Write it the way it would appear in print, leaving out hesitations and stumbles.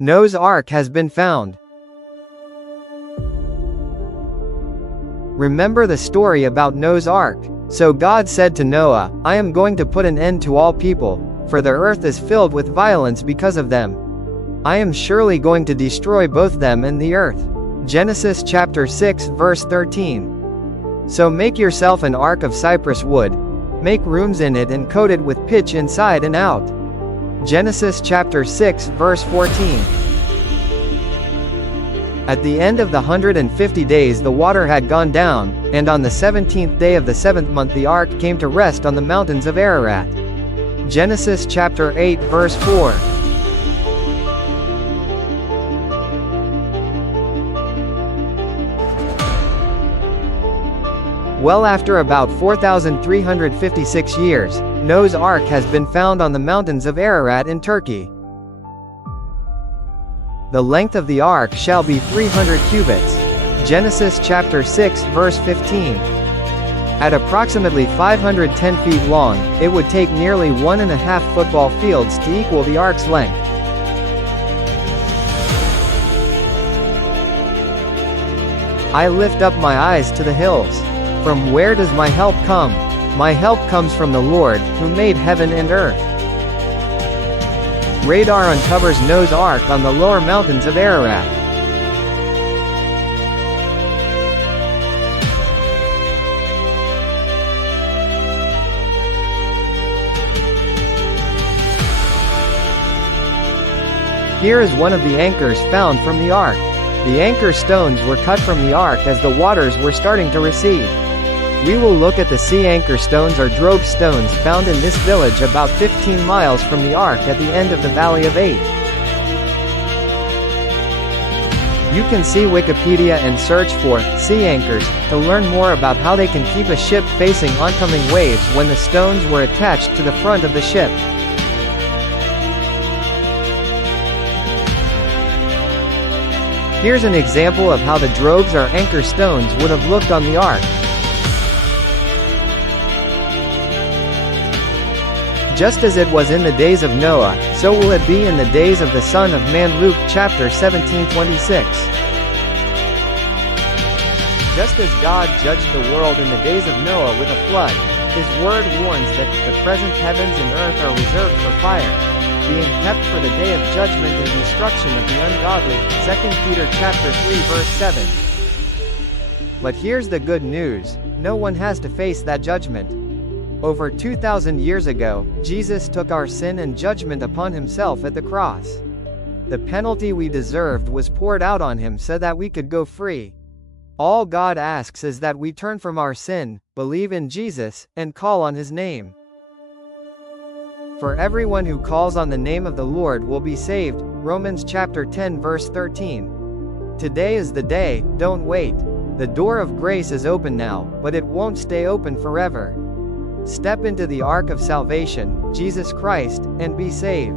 Noah's Ark has been found. Remember the story about Noah's Ark. So God said to Noah, I am going to put an end to all people, for the earth is filled with violence because of them. I am surely going to destroy both them and the earth. Genesis chapter 6 verse 13. So make yourself an ark of cypress wood. Make rooms in it and coat it with pitch inside and out. Genesis chapter 6 verse 14. At the end of the 150 days the water had gone down, and on the 17th day of the 7th month the ark came to rest on the mountains of Ararat. Genesis chapter 8 verse 4. Well, after about 4,356 years, Noah's Ark has been found on the mountains of Ararat in Turkey. The length of the ark shall be 300 cubits. Genesis chapter 6 verse 15. At approximately 510 feet long, it would take nearly 1.5 football fields to equal the ark's length. I lift up my eyes to the hills. From where does my help come? My help comes from the Lord, who made heaven and earth. Radar uncovers Noah's Ark on the lower mountains of Ararat. Here is one of the anchors found from the ark. The anchor stones were cut from the ark as the waters were starting to recede. We will look at the sea anchor stones or drobe stones found in this village about 15 miles from the ark at the end of the Valley of Eight. You can see Wikipedia and search for sea anchors to learn more about how they can keep a ship facing oncoming waves when the stones were attached to the front of the ship. Here's an example of how the drobes or anchor stones would have looked on the ark. Just as it was in the days of Noah, so will it be in the days of the Son of Man. Luke chapter 17:26. Just as God judged the world in the days of Noah with a flood, His word warns that the present heavens and earth are reserved for fire, being kept for the day of judgment and destruction of the ungodly. 2 Peter chapter 3 verse 7. But here's the good news: no one has to face that judgment. Over 2,000 years ago, Jesus took our sin and judgment upon Himself at the cross. The penalty we deserved was poured out on Him so that we could go free. All God asks is that we turn from our sin, believe in Jesus, and call on His name. For everyone who calls on the name of the Lord will be saved. Romans chapter 10 verse 13. Today is the day, don't wait. The door of grace is open now, but it won't stay open forever. Step into the ark of salvation, Jesus Christ, and be saved.